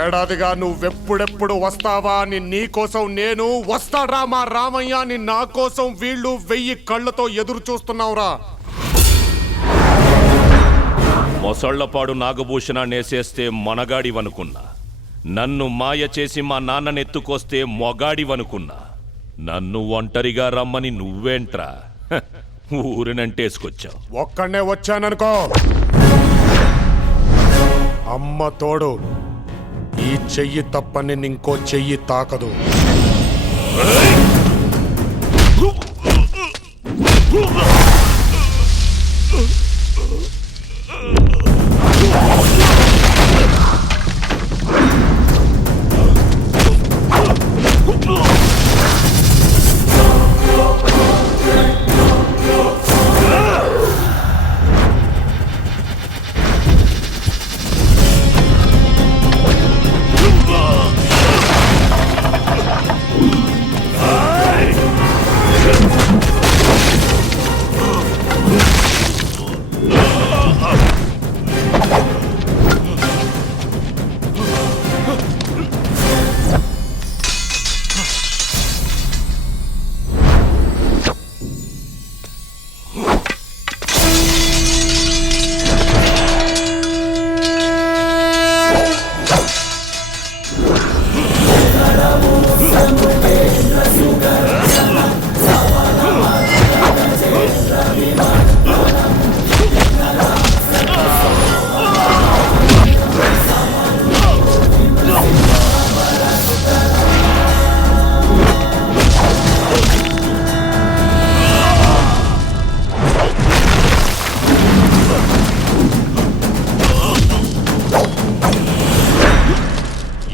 ఏడాదిగా నువ్వెప్పుడెప్పుడు వస్తావా అని నీకోసం నేను, వస్తాడ్రా మా రామయ్య అని నా కోసం వీళ్ళు 1000 కళ్ళతో ఎదురు చూస్తున్నావురా. మొసళ్లపాడు నాగభూషణాన్నేసేస్తే మనగాడివనుకున్నా, నన్ను మాయ చేసి మా నాన్ననెత్తుకొస్తే మొగాడివనుకున్నా, నన్ను ఒంటరిగా రమ్మని నువ్వేంట్రా ఊరినంటేసుకొచ్చావు. ఒక్కడే వచ్చాననుకో, అమ్మ తోడు, ఈ చెయ్యి తప్పని ఇంకో చెయ్యి తాకదు.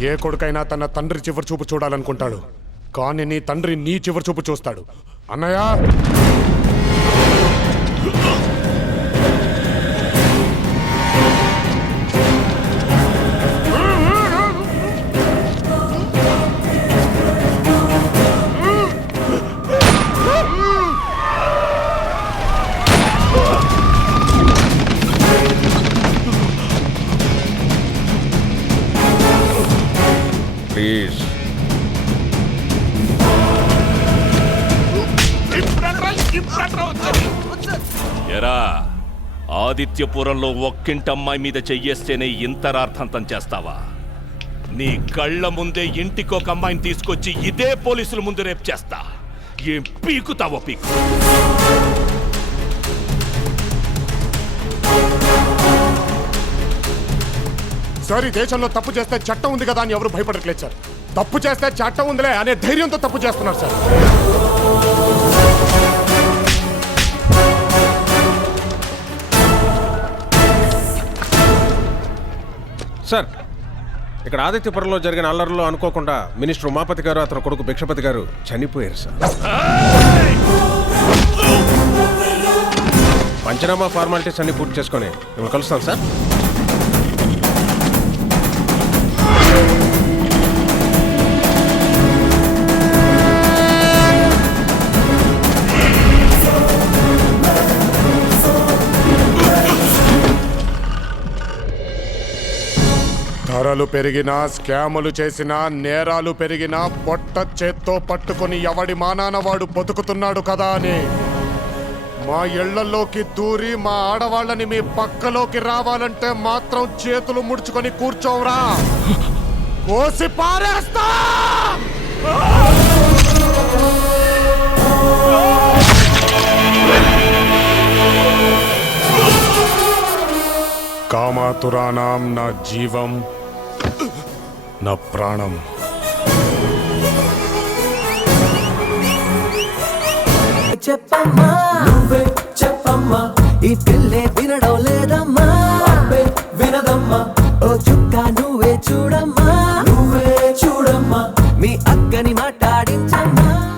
ఏ కొడుకైనా తన తండ్రి చివరి చూపు చూడాలనుకుంటాడు, కానీ నీ తండ్రి నీ చివరి చూపు చూస్తాడు. అన్నయ్య, ప్లీజ్. ఎరా, ఆదిత్యపురంలో ఒక్కింటమ్మాయి మీద చెయ్యేస్తేనే ఇంత రార్థంతం చేస్తావా? నీ కళ్ళ ముందే ఇంటికొక అమ్మాయిని తీసుకొచ్చి ఇదే పోలీసుల ముందు రేపు చేస్తా. ఏం పీకుతావో పీకు. సార్, ఈ దేశంలో తప్పు చేస్తే చట్టం ఉంది కదా అని ఎవరు భయపడట్లేదు సార్. తప్పు చేస్తే చట్టం ఉందిలే అనే ధైర్యంతో తప్పు చేస్తున్నారు సార్. సార్, ఇక్కడ ఆదిత్యపురంలో జరిగిన అల్లర్లో అనుకోకుండా మినిస్టర్ ఉమాపతి గారు, అతని కొడుకు భిక్షపతి గారు చనిపోయారు సార్. పంచనామా ఫార్మాలిటీస్ అన్ని పూర్తి చేసుకొని మిమ్మల్ని కలుస్తాం సార్. ధరలు పెరిగినా, స్కాములు చేసినా, నేరాలు పెరిగినా పొట్ట చేత్తో పట్టుకుని ఎవడి మానాన వాడు బతుకుతున్నాడు కదా అని మా ఇళ్లలోకి దూరి మా ఆడవాళ్ళని మీ పక్కలోకి రావాలంటే మాత్రం చేతులు ముడుచుకొని కూర్చోవరా, కోసి పారేస్తా. కామాతురాణం నా జీవం నా ప్రాణం. చెప్పమ్మా నువ్వే చెప్పమ్మా ఈ పిల్లే